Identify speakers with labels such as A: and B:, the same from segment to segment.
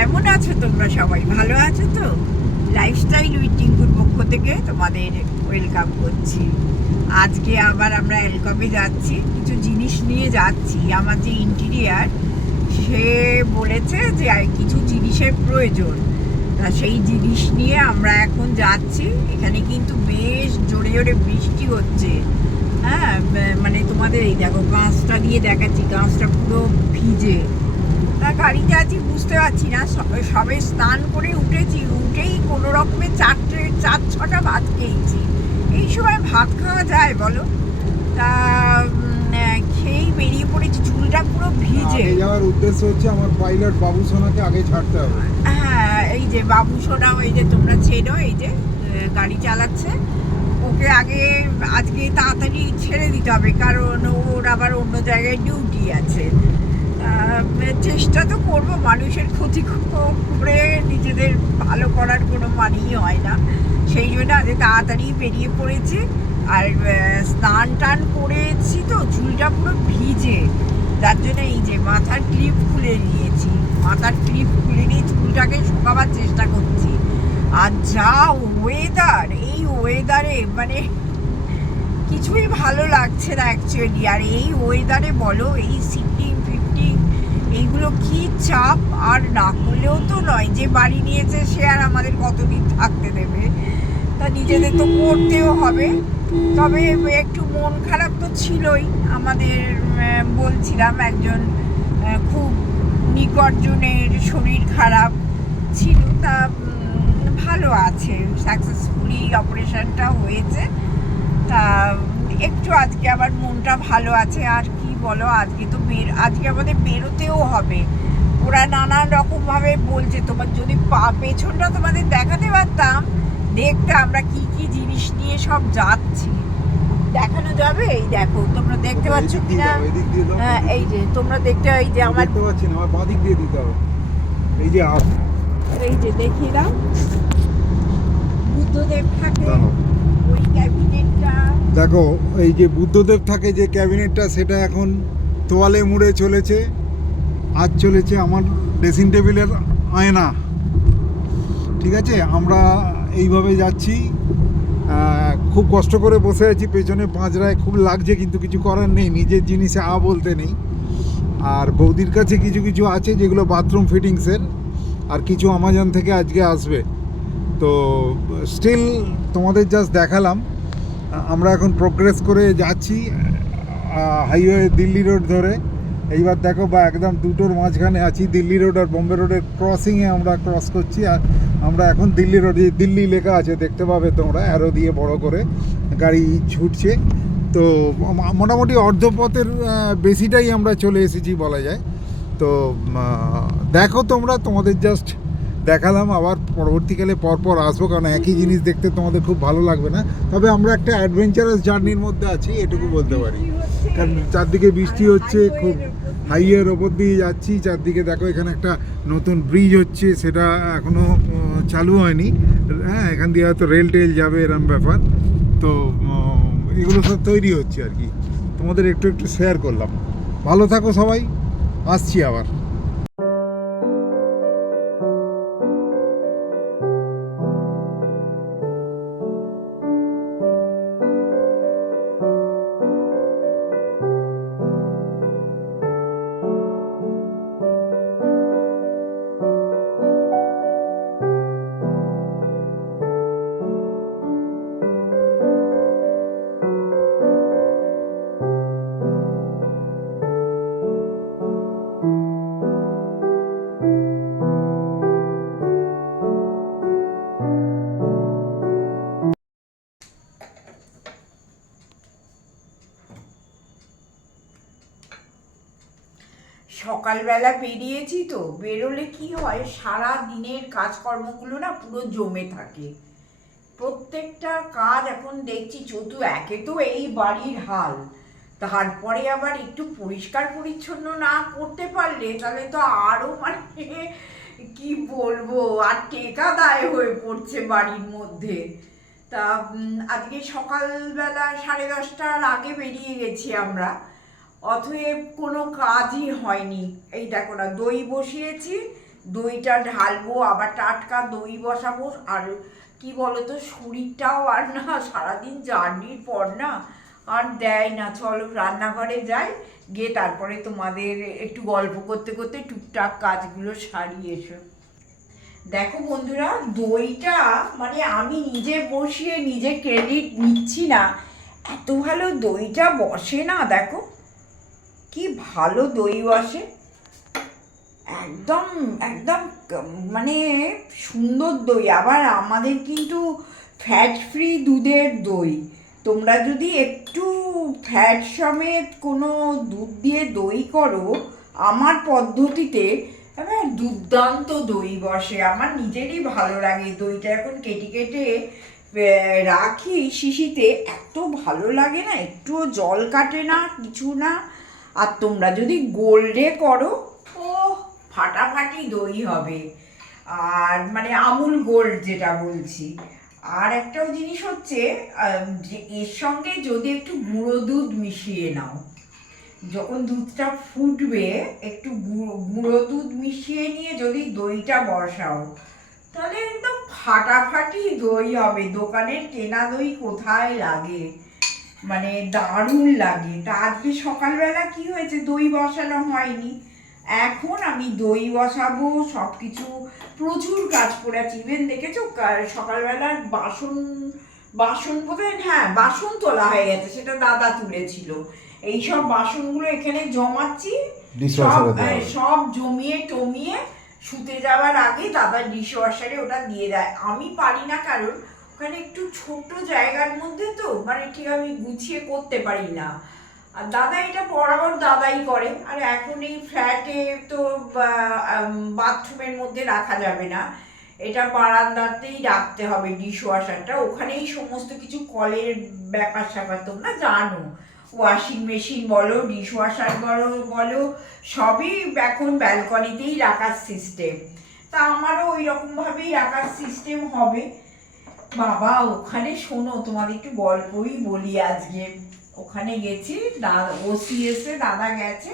A: কেমন আছো তোমরা সবাই? ভালো আছো তো? লাইফস্টাইল উইথ টিঙ্কুর পক্ষ থেকে তোমাদের ওয়েলকাম করছি। আজকে আবার আমরা এলকমে যাচ্ছি। কিছু জিনিস নিয়ে যাচ্ছি। আমার যে ইন্টেরিয়ার সে বলেছে যে কিছু জিনিসের প্রয়োজন। তা সেই জিনিস নিয়ে আমরা এখন যাচ্ছি। এখানে কিন্তু বেশ জোরে জোরে বৃষ্টি হচ্ছে। হ্যাঁ মানে তোমাদের এই দেখো, গাছটা দিয়ে দেখাচ্ছি। গাছটা পুরো ভিজে। তা গাড়িতে আছি বুঝতে পারছি না। সবে স্নান করে উঠেছি উঠেই কোনো রকমে চারটে চার ছটা ভাত খেয়েছি। এই সময় ভাত খাওয়া যায় বলো? তা খেয়েই বেরিয়ে পড়েছি চুলটা পুরো ভিজে।
B: যাওয়ার উদ্দেশ্য হচ্ছে আমার পাইলট বাবু সোনাকে আগে ছাড়তে হবে।
A: হ্যাঁ এই যে বাবু সোনা এই যে তোমরা চেনো এই যে গাড়ি চালাচ্ছে। ওকে আগে আজকে তাড়াতাড়ি ছেড়ে দিতে হবে কারণ ওর আবার অন্য জায়গায় ডিউটি আছে। চেষ্টা তো করব, মানুষের ক্ষতি করে নিজেদের ভালো করার কোনো মানেই হয় না। সেই জন্য আজকে তাড়াতাড়ি বেরিয়ে পড়েছি, আর স্নান টান করেছি তো, চুলটা পুরো ভিজে। যার জন্য এই যে মাথার ক্লিপ খুলে নিয়েছি, মাথার ক্লিপ খুলে নিয়ে চুলটাকে শুকাবার চেষ্টা করছি। আর যা ওয়েদার এই ওয়েদারে মানে কিছুই ভালো লাগছে না অ্যাকচুয়ালি আর এই ওয়েদারে বলো, এই সিটিং ফিফটিং এইগুলো কি চাপ? আর না করলেও তো নয়, যে বাড়ি নিয়েছে সে আর আমাদের কতদিন থাকতে দেবে? তা নিজেদের তো করতেও হবে। তবে একটু মন খারাপ তো ছিলই। আমাদের বলছিলাম একজন খুব নিকটজনের শরীর খারাপ ছিল। তা ভালো আছে। সাকসেসফুলি অপারেশনটা হয়েছে। তা, একটু আজকে আবার মনটা ভালো আছে। আর কি বলো আজকে তো বের আজকে আমাদের বেরোতেও হবে। ওরা নানান রকমভাবে বলছে তোমার যদি পা পেছনটা তোমাদের দেখাতে পারতাম দেখতে আমরা কি কি জিনিস নিয়ে সব যাচ্ছি। দেখানো যাবে? এই দেখো তোমরা দেখতে পাচ্ছ কিনা? হ্যাঁ এই যে তোমরা দেখতে এই যে আমার
B: দেখতে পাচ্ছি না আমার বাদিক দিয়ে দিতে হবে। এই যে
A: এই যে দেখিয়ে দাও। বুদ্ধদেব থাকে।
B: দেখো, এই যে বুদ্ধদেব থাকে যে ক্যাবিনেটটা, সেটা এখন তোয়ালে মুড়ে চলেছে। আজ চলেছে আমার ড্রেসিং টেবিলের আয়না। ঠিক আছে? আমরা এইভাবে যাচ্ছি। খুব কষ্ট করে বসে আছি, পেছনে পাঁচরায় খুব লাগছে, কিন্তু কিছু করার নেই। নিজের জিনিসে আ বলতে নেই। আর বৌদির কাছে কিছু কিছু আছে, যেগুলো বাথরুম ফিটিংসের। আর কিছু আমাজন থেকে আজকে আসবে। তো স্টিল তোমাদের জাস্ট দেখালাম। আমরা এখন প্রোগ্রেস করে যাচ্ছি হাইওয়ে দিল্লি রোড ধরে। এইবার দেখো বা একদম দুটোর মাঝখানে আছি, দিল্লি রোড আর বোম্বে রোডের ক্রসিংয়ে আমরা ক্রস করছি। আর আমরা এখন দিল্লি রোডে দিল্লি লেখা আছে, দেখতে পাবে তোমরা অ্যারো দিয়ে বড় করে গাড়ি ছুটছে। তো মোটামুটি অর্ধপথের বেশিটাই আমরা চলে এসেছি বলা যায়। তো দেখো তোমরা, তোমাদের জাস্ট দেখালাম, আবার পরবর্তীকালে পরপর আসব, কারণ একই জিনিস দেখতে তোমাদের খুব ভালো লাগবে না। তবে আমরা একটা অ্যাডভেঞ্চারাস জার্নির মধ্যে আছি, এটুকু বলতে পারি। কারণ চারদিকে বৃষ্টি হচ্ছে, খুব হাইওয়ের ওপর দিয়ে যাচ্ছি। চারদিকে দেখো, এখানে একটা নতুন ব্রিজ হচ্ছে, সেটা এখনও চালু হয়নি। হ্যাঁ এখান দিয়ে হয়তো রেল টেল যাবে, এরম ব্যাপার। তো এগুলো সব তৈরি হচ্ছে আর কি। তোমাদের একটু একটু শেয়ার করলাম। ভালো থাকো সবাই, আসছি আবার।
A: সকালবেলা বেরিয়েছি তো, বেরোলে কি হয়, সারা দিনের কাজকর্মগুলো না পুরো জমে থাকে। প্রত্যেকটা কাজ এখন দেখছি চতু একে তো এই বাড়ির হাল। তারপরে আবার একটু পরিষ্কার পরিচ্ছন্ন না করতে পারলে তাহলে তো আরও মানে কি বলব, আর টেকা দায় হয়ে পড়ছে বাড়ির মধ্যে। তা আজকে সকালবেলা সাড়ে দশটার আগে বেরিয়ে গেছি আমরা। অতএব কোনো কাজই হয়নি। এই দেখো না, দই বসিয়েছি, দইটা ঢালবো, আবার টাটকা দই বসাবো, আর কি বলতো শরীরটাও আর না, সারাদিন জার্নির পর না, আর দেয় না। চলো রান্নাঘরে যাই, গিয়ে তারপরে তোমাদের একটু গল্প করতে করতে টুকটাক কাজগুলো সারিয়ে এসো। দেখো বন্ধুরা, দইটা মানে আমি নিজে বসিয়ে নিজে ক্রেডিট নিচ্ছি না। এত ভালো দইটা বসে না, দেখো। কি ভালো দই বসে একদম একদম মানে সুন্দর দই। আবার আমাদের কিন্তু ফ্যাট ফ্রি দুধের দই। তোমরা যদি একটু ফ্যাট সমেত কোনো দুধ দিয়ে দই করো, আমার পদ্ধতিতে এবার দুর্দান্ত দই বসে। আমার নিজেরই ভালো লাগে দইটা। এখন কেটে কেটে রাখি শিশিতে। এত ভালো লাগে না? একটুও জল কাটে না, কিছু না। আর তোমরা যদি গোল্ডে করো ও ফাটাফাটি দই হবে। আর মানে আমুল গোল্ড যেটা বলছি। আর একটাও জিনিস হচ্ছে যে এর সঙ্গে যদি একটু গুঁড়ো দুধ মিশিয়ে নাও, যখন দুধটা ফুটবে, একটু গুঁড়ো দুধ মিশিয়ে নিয়ে যদি দইটা বসাও, তাহলে একদম ফাটাফাটি দই হবে। দোকানের কেনা দই কোথায় লাগে? মানে দারুণ লাগে। তা আজকে সকালবেলা কি হয়েছে? দই বসানো হয়নি। এখন আমি দই বসাবো সব কিছু প্রচুর কাজ করেছি। ইভেন দেখেছ? সকালবেলার বাসন বাসন বোধহয় হ্যাঁ বাসন তোলা হয়ে গেছে সেটা দাদা তুলেছিল। এইসব বাসনগুলো এখানে জমাচ্ছি সব হ্যাঁ, সব জমিয়ে টমিয়ে শুতে যাওয়ার আগে দাদা ডিশ ওয়াশারে ওটা দিয়ে দেয়। আমি পারি না কারণ ওখানে একটু ছোট জায়গার মধ্যে তো মানে ঠিক আমি গুছিয়ে করতে পারি না। আর দাদা এটা বরাবর দাদাই করে, আর এখন এই ফ্ল্যাটে তো বাথরুমের মধ্যে রাখা যাবে না। এটা বারান্দাতেই রাখতে হবে ডিশ ওয়াশারটা ওখানেই সমস্ত কিছু কলের ব্যাপার স্যাপার তোমরা জানো। ওয়াশিং মেশিন বলো ডিশ ওয়াশার বলো বলো, সবই এখন ব্যালকনিতেই রাখার সিস্টেম তা আমারও ওই রকমভাবেই রাখার সিস্টেম হবে। বাবা ওখানে শোনো তোমাদের একটু গল্পই বলি আজকে। ওখানে গেছি দাদা ওসিএস এ দাদা গেছে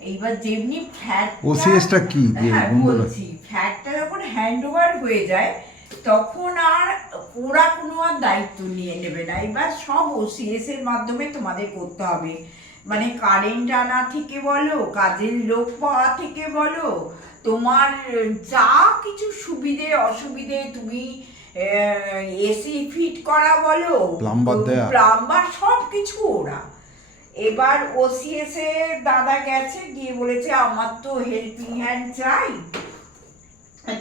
A: এইবার যেমনি ফ্ল্যাট
B: ওসিএসটা কি?
A: হ্যাঁ বলছি ফ্ল্যাটটা যখন হ্যান্ড ওভার হয়ে যায় তখন আর ওরা কোনো আর দায়িত্ব নিয়ে নেবে না। এবার সব ওসিএস এর মাধ্যমে তোমাদের করতে হবে। মানে কারেন্ট আনা থেকে বলো কাজের লোক পাওয়া থেকে বলো তোমার যা কিছু সুবিধে অসুবিধে তুমি এসি ফিট করা বলো
B: Plumber দেয়া।
A: প্লাম্বার সব কিছু ওরা। এবার ওসিএস এ দাদা গেছে গিয়ে বলেছে আমার তো হেল্পিং হ্যান্ড চাই।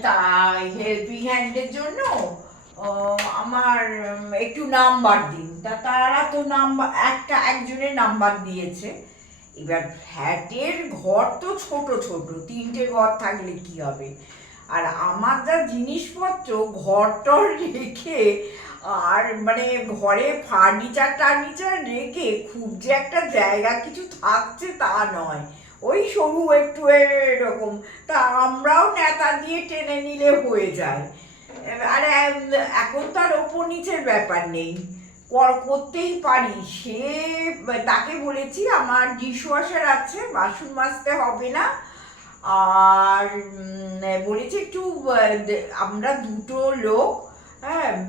A: তাই হেল্পিং হ্যান্ডের জন্য আমার একটু নাম্বার দিন। তা তারা তো নাম্বার একটা একজনের নাম্বার দিয়েছে। এবার ফ্ল্যাটের ঘর তো ছোট ছোট তিনটে ঘর থাকলে কি হবে? আর আমার যা জিনিসপত্র ঘরটর রেখে আর মানে ঘরে ফার্নিচার টার্নিচার রেখে খুব যে একটা জায়গা কিছু থাকছে তা নয়। ওই সরু একটু এরকম। তা আমরাও নেতা দিয়ে টেনে নিলে হয়ে যায়। আর, এখন তো আর ওপর নিচের ব্যাপার নেই। কর- করতেই পারি। সে, তাকে বলেছি, আমার ডিশ ওয়াশার আছে, বাসন মাজতে হবে না। আর বলেছি একটু আমরা দুটো লোক হ্যাঁ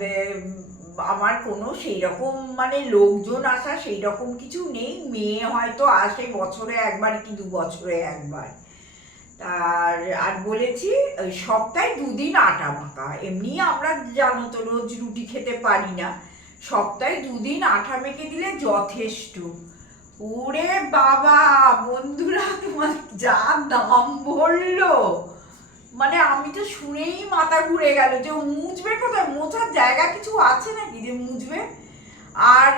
A: আমার কোনো সেই রকম মানে লোকজন আসা সেই রকম কিছু নেই। মেয়ে হয়তো আসে বছরে একবার কি দু বছরে একবার। আর আর বলেছি সপ্তাহে দুদিন আটা মাখা। এমনি আমরা জানো তো, রোজ রুটি খেতে পারি না। সপ্তাহে দুদিন আটা মেখে দিলে যথেষ্ট। ওরে বাবা, বন্ধুরা, তোমার যা দাম বলল। মানে আমি তো শুনেই মাথা ঘুরে গেল যে ও মুছবে কোথায়? মোছার জায়গা কিছু আছে নাকি যে মুছবে? আর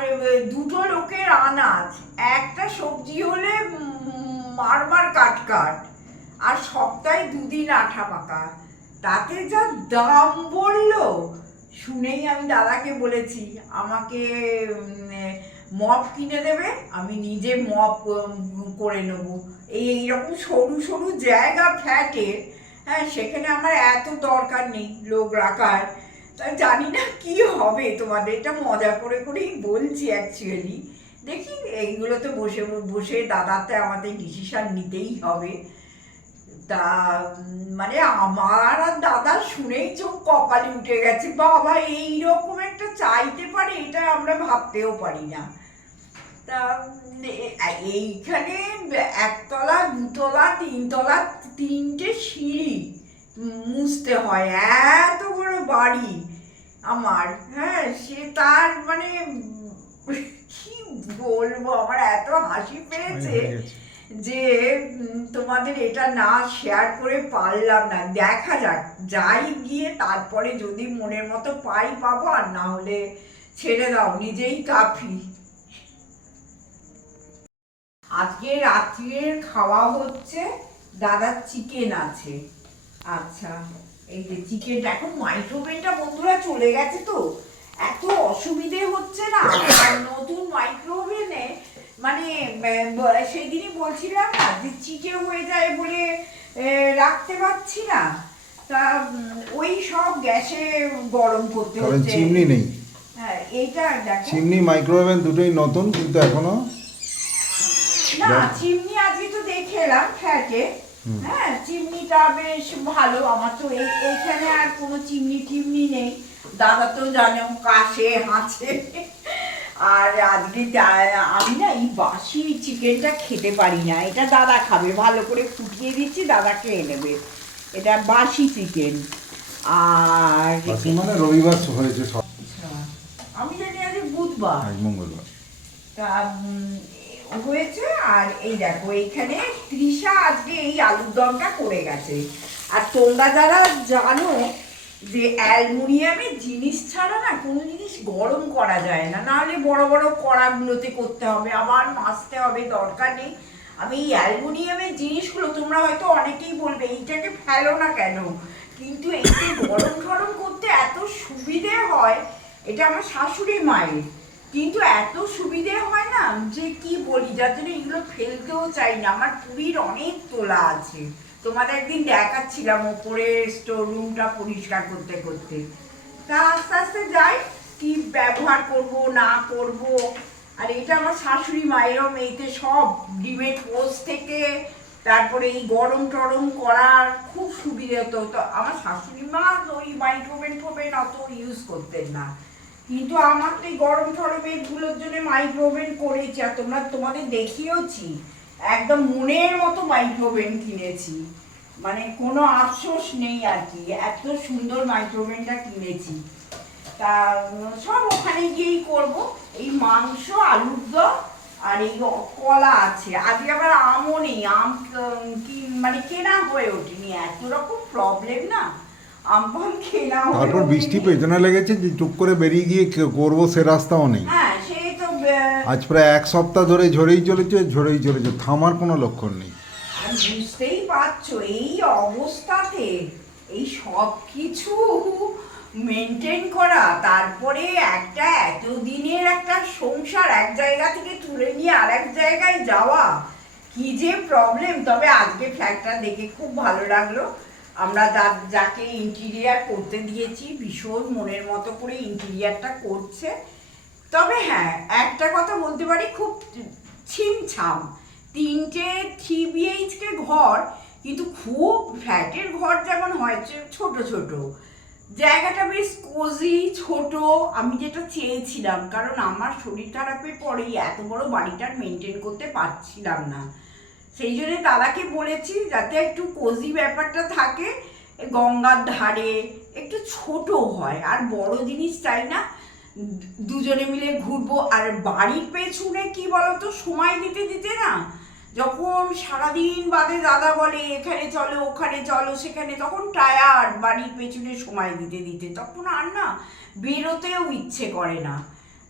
A: দুটো লোকের আনাজ, একটা সবজি হলে মারমার কাট কাট আর সপ্তাহে দুদিন আঠা পাকা। তাতে যা দাম বলল, শুনেই আমি দাদাকে বলেছি, আমাকে মপ কিনে দেবে, আমি নিজে মপ করে নেব। এই এইরকম সরু সরু জায়গা ফ্ল্যাটের হ্যাঁ সেখানে আমার এত দরকার নেই লোক রাখার। তা জানি না কি হবে তোমাদের, এটা মজা করে করেই বলছি অ্যাকচুয়ালি দেখি, এইগুলোতে বসে বসে দাদাতে আমাদের ডিসিশন নিতেই হবে। তা মানে আমার আর দাদা শুনেই চোখ কপালে উঠে গেছে। বাবা এইরকম একটা চাইতে পারে এটা আমরা ভাবতেও পারি না। তা এইখানে একতলা দুতলা তিনতলা তিনটে সিঁড়ি মুছতে হয়। এত বড় বাড়ি আমার হ্যাঁ সে তার মানে কি বলব আমার এত হাসি পেয়েছে। যে তোমাদের এটা না শেয়ার করে পারলাম না। দেখা যাক, যাই গিয়ে তারপরে যদি মনের মতো পাই পাবো, আর না হলে ছেড়ে দাও, নিজেই কাফি। আজকে রাত্রির খাওয়া হচ্ছে, দাদার চিকেন আছে। আচ্ছা এই যে চিকেনটা এখন মাইক্রোওভেনটা বন্ধুরা চলে গেছে তো। এত অসুবিধে হচ্ছে না, আর নতুন মাইক্রোওভেনে মানে সেদিনই বলছিলাম না যে চিটে হয়ে যায় বলে রাখতে পারছি না। তা ওই সব গ্যাসে গরম করতে হচ্ছে।
B: চিমনি নেই।
A: হ্যাঁ এইটা দেখো।
B: চিমনি মাইক্রোওভেন দুটোই নতুন কিন্তু এখনও
A: না চিমনি আজকে তো দেখে এলাম ফ্ল্যাটে। হ্যাঁ চিমনিটা বেশ ভালো। আমার তো এই- এইখানে আর কোনো চিমনি টিমনি নেই। দাদা তো জানে কাশে হাঁচে। আর আজকে আমি না এই বাসি চিকেনটা খেতে পারি না। এটা দাদা খাবে। ভালো করে ফুটিয়ে দিচ্ছি দাদা খেয়ে নেবে। এটা বাসি চিকেন। আর
B: মানে রবিবার হয়েছে
A: আচ্ছা, আমি জানি আজ বুধবার।
B: মঙ্গলবার।
A: তা হয়েছে। আর এই দেখো এইখানে তৃষা আজকে এই আলুর দমটা করে গেছে। আর তোমরা যারা জানো যে অ্যালমুনিয়ামের জিনিস ছাড়া না কোনো জিনিস গরম করা যায় না। নাহলে বড় বড় কড়াগুলোতে করতে হবে, আবার মাজতে হবে, দরকার নেই। আমি এই অ্যালমুনিয়ামের জিনিসগুলো তোমরা হয়তো অনেকেই বলবে, এইটাকে ফেলো না কেন? কিন্তু এইটা গরম টরম করতে এত সুবিধে হয়, এটা আমার শাশুড়ি মায়ের। কিন্তু এত সুবিধে হয় না যে কি বলি, যার জন্য এগুলো ফেলতেও চাই না। আমার পুরীর অনেক তোলা আছে। তোমাদের একদিন দেখাচ্ছিলাম ওপরে স্টোর রুমটা পরিষ্কার করতে করতে। তা আস্তে আস্তে যাই, কি ব্যবহার করব, না করব। আর এটা আমার শাশুড়ি, মায়েরও মেয়েতে সব ডিমের পোস্ট থেকে, তারপরে এই গরম টরম করার খুব সুবিধে হতো। তো আমার শাশুড়ি মা ওই মাইক্রোওভেন ফোভেন অত ইউজ করতেন না। কিন্তু আমার তো এই গরম টরমেরগুলোর জন্য মাইক্রোওভেন করেছি, আর তোমরা তোমাদের দেখিয়েওছি। একদম মনের মতো মাইক্রোওভেন কিনেছি। মানে কোনো আফসোস নেই আর কি এত সুন্দর মাইক্রোওভেনটা কিনেছি। তা সব ওখানে গিয়েই করব। এই মাংস আলুর দম আর এই কলা আছে। আজকে আবার আমও নেই আম কি মানে কেনা হয়ে ওঠেনি এত রকম প্রবলেম না।
B: তারপর বৃষ্টি। পেছনে লেগেছে যে চুপ করে বেরিয়ে গিয়ে করব সে রাস্তাও নেই।
A: হ্যাঁ সেই
B: আজ প্রায় এক সপ্তাহ ধরে ঝরেই চলেছে ঝরেই চলেছে। থামার কোনো লক্ষণ নেই।
A: বুঝতেই পারছ এই অবস্থাতে এই সব কিছু মেনটেন করা তারপরে একটা এতদিনের একটা সংসার এক জায়গা থেকে তুলে নিয়ে আর এক জায়গায় যাওয়া কি যে প্রবলেম তবে আজকে ফ্ল্যাটটা দেখে খুব ভালো লাগল। আমরা যা যাকে ইন্টিরিয়ার করতে দিয়েছি ভীষণ মনের মতো করে ইন্টিরিয়ারটা করছে। তবে হ্যাঁ একটা কথা বলতে পারি, খুব ছিমছাম। তিনটে থ্রি বিএইচকে ঘর, কিন্তু খুব ফ্ল্যাটের ঘর যেমন হয় ছোট ছোট। জায়গাটা বেশ কোজি ছোট। আমি যেটা চেয়েছিলাম, কারণ আমার শরীর খারাপের পরেই এত বড় বাড়িটার মেনটেন করতে পারছিলাম না। সেই জন্য দাদাকে বলেছি, যাতে একটু কোজি ব্যাপারটা থাকে, গঙ্গার ধারে, একটু ছোট হয়। আর বড় জিনিস চাই না দুজনে মিলে ঘুরবো। আর বাড়ির পেছনে কি বলতো? সময় দিতে দিতে না যখন সারাদিন বাদে দাদা বলে, এখানে চলো, ওখানে চলো, সেখানে, তখন টায়ার্ড বাড়ির পেছনে সময় দিতে দিতে। তখন আর না বেরোতেও ইচ্ছে করে না।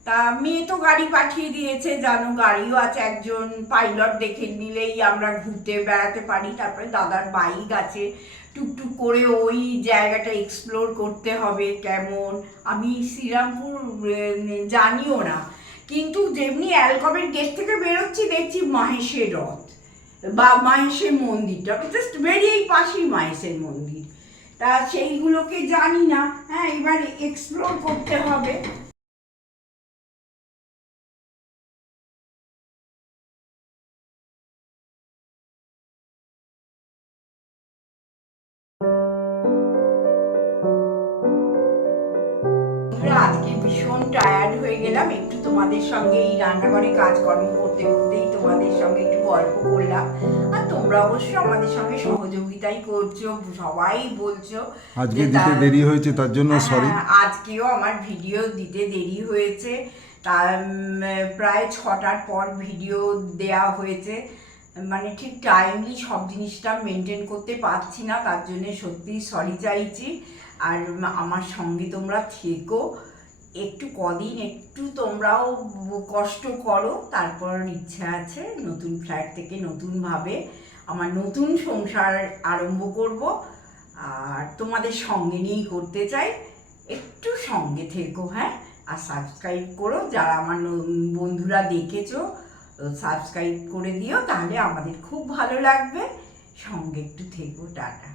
A: তা মেয়ে তো গাড়ি পাঠিয়ে দিয়েছে, জানো, গাড়িও আছে একজন। পাইলট দেখে নিলেই আমরা ঘুরতে বেড়াতে পারি। তারপরে দাদার বাইক আছে। টুকটুক করে ওই জায়গাটা এক্সপ্লোর করতে হবে কেমন? আমি শ্রীরামপুর জানিও না। কিন্তু যেমনি অ্যালকবের গেট থেকে বেরোচ্ছি, দেখছি মাহেশের রথ বা মাহেশের মন্দিরটা। জাস্ট বেরিয়েই পাশেই মাহেশের মন্দির। তা সেইগুলোকে জানি না। হ্যাঁ এবার এক্সপ্লোর করতে হবে। সঙ্গে এই রান্নাঘরে কাজকর্ম করতে করতেই তোমাদের সঙ্গে একটু গল্প করলাম। আর তোমরা অবশ্যই আমাদের সঙ্গে সহযোগিতাই করছ সবাই বলছো
B: আজকে দিতে দেরি হয়েছে তার জন্য সরি
A: হ্যাঁ, আজকেও আমার ভিডিও দিতে দেরি হয়েছে। তার প্রায় ছটার পর ভিডিও দেয়া হয়েছে। মানে ঠিক টাইমলি সব জিনিসটা মেনটেন করতে পারছি না তার জন্য সত্যিই সরি চাইছি। আর আমার সঙ্গে তোমরা থেকো। একটু কদিন একটু তোমরাও কষ্ট করো, তারপর ইচ্ছা আছে নতুন ফ্ল্যাট থেকে নতুনভাবে আমার নতুন সংসার আরম্ভ করব। আর তোমাদের সঙ্গে নিয়েই করতে চাই। একটু সঙ্গে থেকো হ্যাঁ? আর সাবস্ক্রাইব করো। যারা আমার বন্ধুরা দেখেছ সাবস্ক্রাইব করে দিও, তাহলে আমাদের খুব ভালো লাগবে। সঙ্গে একটু থেকো, টাটা।